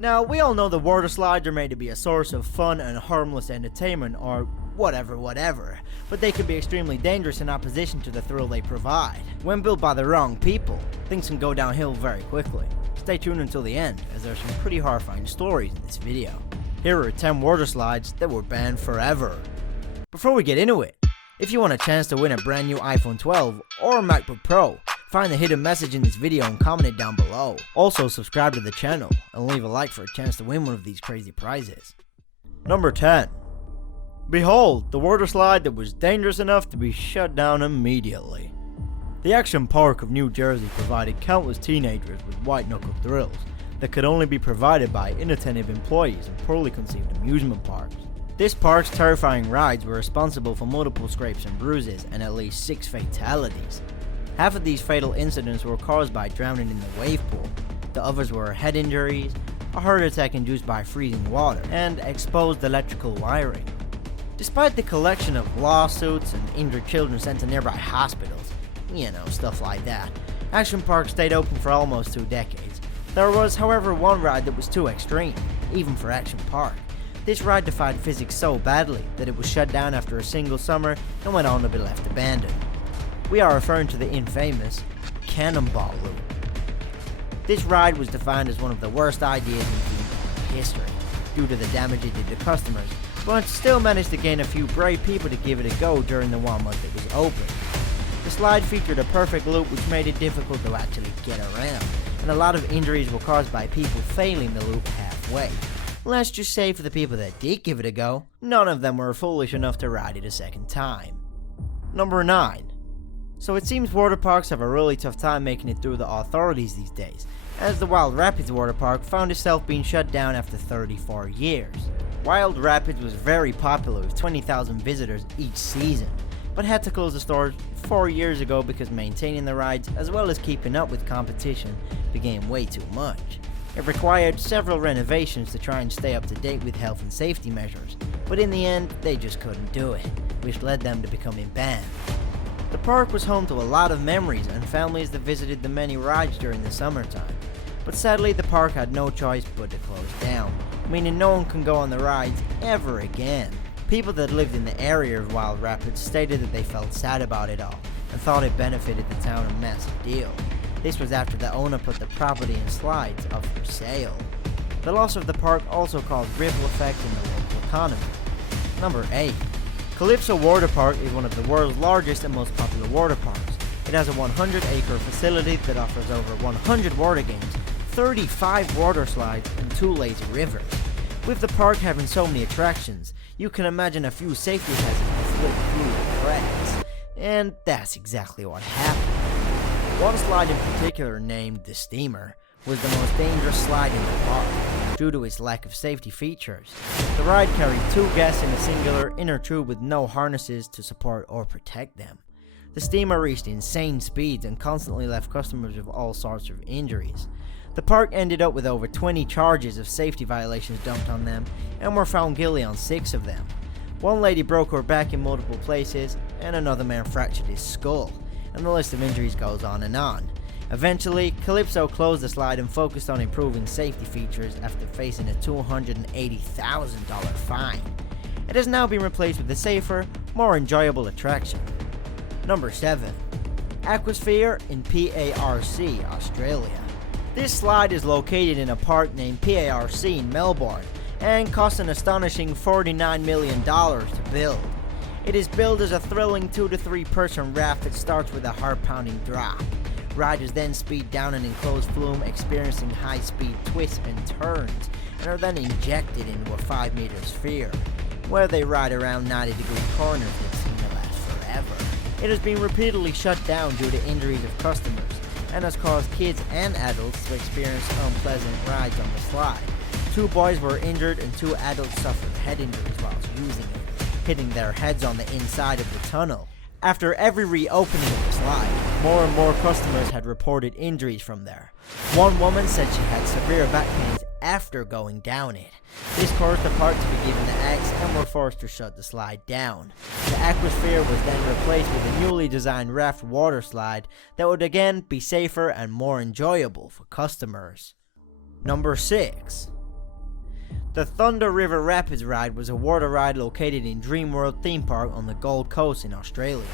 Now, we all know the water slides are made to be a source of fun and harmless entertainment, or whatever, but they can be extremely dangerous in opposition to the thrill they provide. When built by the wrong people, things can go downhill very quickly. Stay tuned until the end, as there are some pretty horrifying stories in this video. Here are 10 water slides that were banned forever. Before we get into it, if you want a chance to win a brand new iPhone 12 or MacBook Pro, find the hidden message in this video and comment it down below. Also subscribe to the channel and leave a like for a chance to win one of these crazy prizes. Number 10. Behold, the water slide that was dangerous enough to be shut down immediately. The Action Park of New Jersey provided countless teenagers with white-knuckle thrills that could only be provided by inattentive employees in poorly conceived amusement parks. This park's terrifying rides were responsible for multiple scrapes and bruises and at least 6 fatalities. Half of these fatal incidents were caused by drowning in the wave pool, the others were head injuries, a heart attack induced by freezing water, and exposed electrical wiring. Despite the collection of lawsuits and injured children sent to nearby hospitals, stuff like that, Action Park stayed open for almost 2 decades. There was, however, one ride that was too extreme, even for Action Park. This ride defied physics so badly that it was shut down after a single summer and went on to be left abandoned. We are referring to the infamous Cannonball Loop. This ride was defined as one of the worst ideas in theme history due to the damage it did to customers, but still managed to gain a few brave people to give it a go during the 1 month it was open. The slide featured a perfect loop which made it difficult to actually get around, and a lot of injuries were caused by people failing the loop halfway. Let's just say for the people that did give it a go, none of them were foolish enough to ride it a second time. Number 9. So it seems water parks have a really tough time making it through the authorities these days, as the Wild Rapids water park found itself being shut down after 34 years. Wild Rapids was very popular with 20,000 visitors each season, but had to close the stores 4 years ago because maintaining the rides as well as keeping up with competition became way too much. It required several renovations to try and stay up to date with health and safety measures, but in the end they just couldn't do it, which led them to becoming banned. The park was home to a lot of memories and families that visited the many rides during the summertime, but sadly the park had no choice but to close down, meaning no one can go on the rides ever again. People that lived in the area of Wild Rapids stated that they felt sad about it all and thought it benefited the town a massive deal. This was after the owner put the property and slides up for sale. The loss of the park also caused ripple effect in the local economy. Number 8. Calypso Water Park is one of the world's largest and most popular water parks. It has a 100-acre facility that offers over 100 water games, 35 water slides, and 2 lazy rivers. With the park having so many attractions, you can imagine a few safety hazards slip through the cracks. And that's exactly what happened. One slide in particular, named the Steamer, was the most dangerous slide in the park due to its lack of safety features. The ride carried 2 guests in a singular inner tube with no harnesses to support or protect them. The Steamer reached insane speeds and constantly left customers with all sorts of injuries. The park ended up with over 20 charges of safety violations dumped on them and were found guilty on 6 of them. One lady broke her back in multiple places and another man fractured his skull, and the list of injuries goes on and on. Eventually, Calypso closed the slide and focused on improving safety features after facing a $280,000 fine. It has now been replaced with a safer, more enjoyable attraction. Number 7. Aquasphere in PARC, Australia. This slide is located in a park named PARC in Melbourne and cost an astonishing $49 million to build. It is billed as a thrilling 2 to 3 person raft that starts with a heart-pounding drop. Riders then speed down an enclosed flume, experiencing high-speed twists and turns, and are then injected into a 5-meter sphere, where they ride around 90-degree corners that seem to last forever. It has been repeatedly shut down due to injuries of customers, and has caused kids and adults to experience unpleasant rides on the slide. 2 boys were injured and 2 adults suffered head injuries whilst using it, hitting their heads on the inside of the tunnel. After every reopening of the slide, more and more customers had reported injuries from there. One woman said she had severe back pains after going down it. This caused the park to be given the axe and were forced to shut the slide down. The Aquasphere was then replaced with a newly designed raft water slide that would again be safer and more enjoyable for customers. Number 6. The Thunder River Rapids ride was a water ride located in Dreamworld theme park on the Gold Coast in Australia.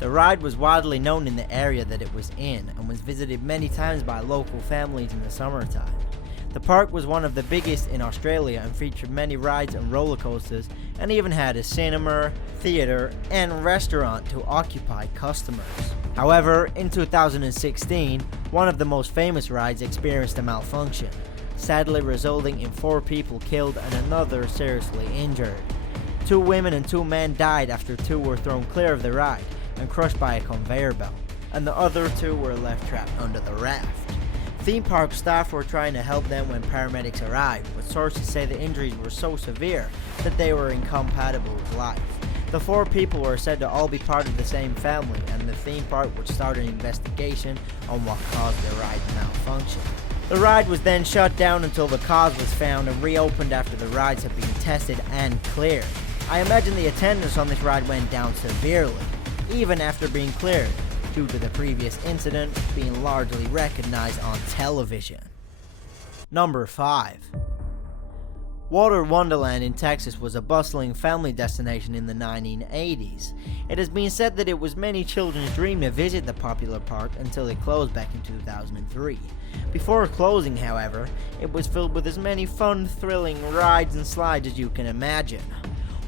The ride was widely known in the area that it was in and was visited many times by local families in the summertime. The park was one of the biggest in Australia and featured many rides and roller coasters, and even had a cinema, theater, and restaurant to occupy customers. However, in 2016, one of the most famous rides experienced a malfunction, sadly resulting in 4 people killed and another seriously injured. 2 women and 2 men died after 2 were thrown clear of the ride and crushed by a conveyor belt, and the other 2 were left trapped under the raft. Theme park staff were trying to help them when paramedics arrived, but sources say the injuries were so severe that they were incompatible with life. The 4 people were said to all be part of the same family, and the theme park would start an investigation on what caused the ride's malfunction. The ride was then shut down until the cause was found and reopened after the rides had been tested and cleared. I imagine the attendance on this ride went down severely, even after being cleared, due to the previous incident being largely recognized on television. Number 5. Wonderland in Texas was a bustling family destination in the 1980s. It has been said that it was many children's dream to visit the popular park until it closed back in 2003. Before closing, however, it was filled with as many fun, thrilling rides and slides as you can imagine.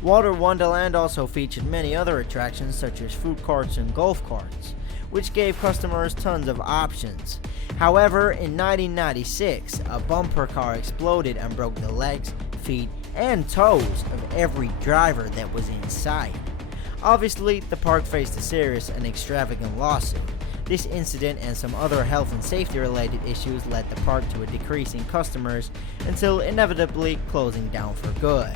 Wonderland also featured many other attractions such as food courts and golf carts, which gave customers tons of options. However, in 1996, a bumper car exploded and broke the legs, feet, and toes of every driver that was inside. Obviously, the park faced a serious and extravagant lawsuit. This incident and some other health and safety related issues led the park to a decrease in customers until inevitably closing down for good.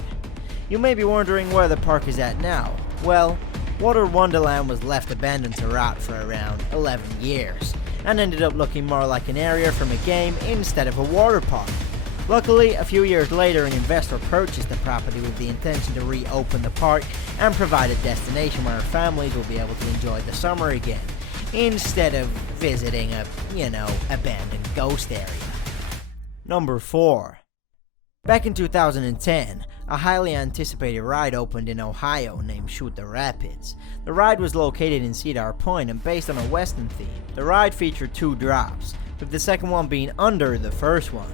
You may be wondering where the park is at now. Well, Wonderland was left abandoned to rot for around 11 years, and ended up looking more like an area from a game instead of a water park. Luckily, a few years later, an investor purchased the property with the intention to reopen the park and provide a destination where families will be able to enjoy the summer again, instead of visiting a, abandoned ghost area. Number 4. Back in 2010, a highly anticipated ride opened in Ohio named Shoot the Rapids. The ride was located in Cedar Point and based on a western theme. The ride featured 2 drops, with the second one being under the first one.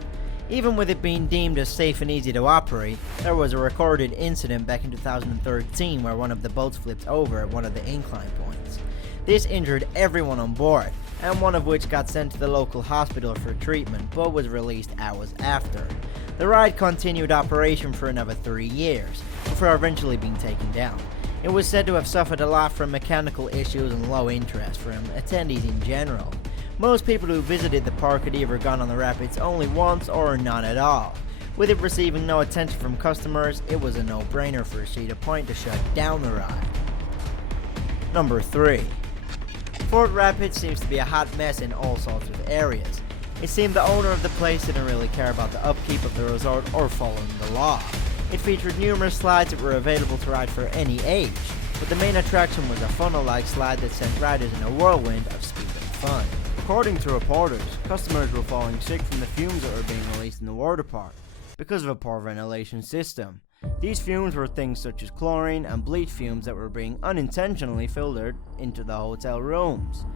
Even with it being deemed as safe and easy to operate, there was a recorded incident back in 2013 where one of the boats flipped over at one of the incline points. This injured everyone on board, and one of which got sent to the local hospital for treatment but was released hours after. The ride continued operation for another 3 years, before eventually being taken down. It was said to have suffered a lot from mechanical issues and low interest from attendees in general. Most people who visited the park had either gone on the rapids only once or none at all. With it receiving no attention from customers, it was a no-brainer for Cedar Point to shut down the ride. Number 3. Fort Rapids seems to be a hot mess in all sorts of areas. It seemed the owner of the place didn't really care about the upkeep of the resort or following the law. It featured numerous slides that were available to ride for any age, but the main attraction was a funnel-like slide that sent riders in a whirlwind of speed and fun. According to reporters, customers were falling sick from the fumes that were being released in the water park because of a poor ventilation system. These fumes were things such as chlorine and bleach fumes that were being unintentionally filtered into the hotel rooms.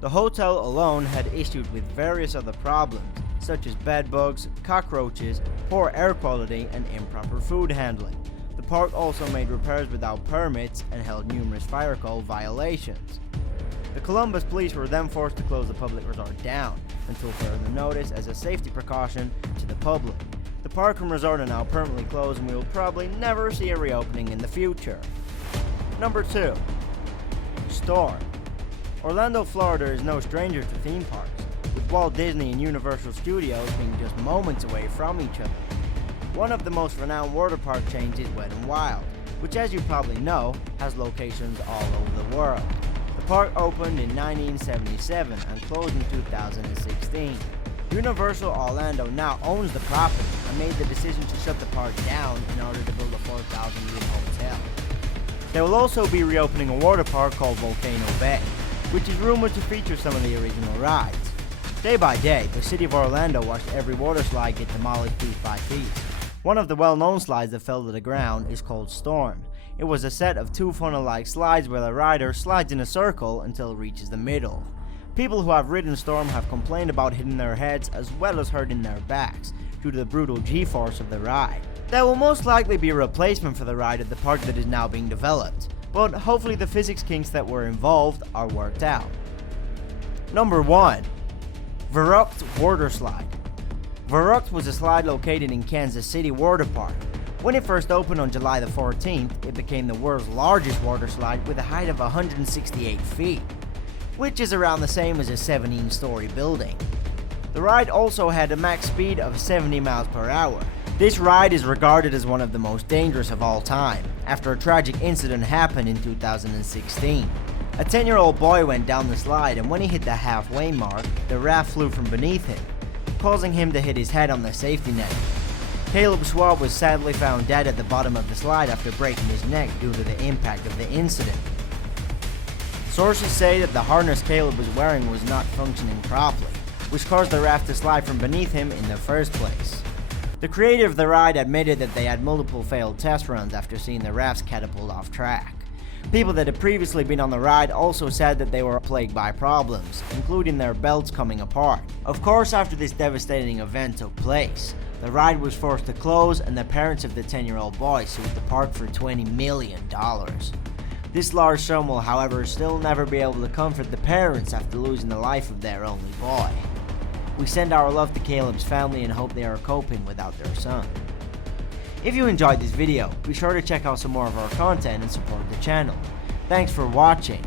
The hotel alone had issued with various other problems, such as bed bugs, cockroaches, poor air quality, and improper food handling. The park also made repairs without permits and held numerous fire code violations. The Columbus police were then forced to close the public resort down until further notice as a safety precaution to the public. The park and resort are now permanently closed, and we will probably never see a reopening in the future. Number 2. Storm. Orlando, Florida is no stranger to theme parks, with Walt Disney and Universal Studios being just moments away from each other. One of the most renowned water park chains is Wet n Wild, which, as you probably know, has locations all over the world. The park opened in 1977 and closed in 2016. Universal Orlando now owns the property and made the decision to shut the park down in order to build a 4,000-room hotel. They will also be reopening a water park called Volcano Bay, which is rumored to feature some of the original rides. Day by day, the city of Orlando watched every water slide get demolished piece by piece. One of the well-known slides that fell to the ground is called Storm. It was a set of 2 funnel-like slides where the rider slides in a circle until it reaches the middle. People who have ridden Storm have complained about hitting their heads as well as hurting their backs due to the brutal G-force of the ride. There will most likely be a replacement for the ride at the park that is now being developed, but hopefully the physics kinks that were involved are worked out. Number 1. Verruckt Waterslide. Verruckt was a slide located in Kansas City Water Park. When it first opened on July the 14th, it became the world's largest water slide with a height of 168 feet, which is around the same as a 17-story building. The ride also had a max speed of 70 miles per hour. This ride is regarded as one of the most dangerous of all time, after a tragic incident happened in 2016. A 10-year-old boy went down the slide, and when he hit the halfway mark, the raft flew from beneath him, causing him to hit his head on the safety net. Caleb Schwab was sadly found dead at the bottom of the slide after breaking his neck due to the impact of the incident. Sources say that the harness Caleb was wearing was not functioning properly, which caused the raft to slide from beneath him in the first place. The creator of the ride admitted that they had multiple failed test runs after seeing the rafts catapult off track. People that had previously been on the ride also said that they were plagued by problems, including their belts coming apart. Of course, after this devastating event took place, the ride was forced to close and the parents of the 10-year-old boy sued the park for $20 million. This large sum will, however, still never be able to comfort the parents after losing the life of their only boy. We send our love to Caleb's family and hope they are coping without their son. If you enjoyed this video, be sure to check out some more of our content and support the channel. Thanks for watching.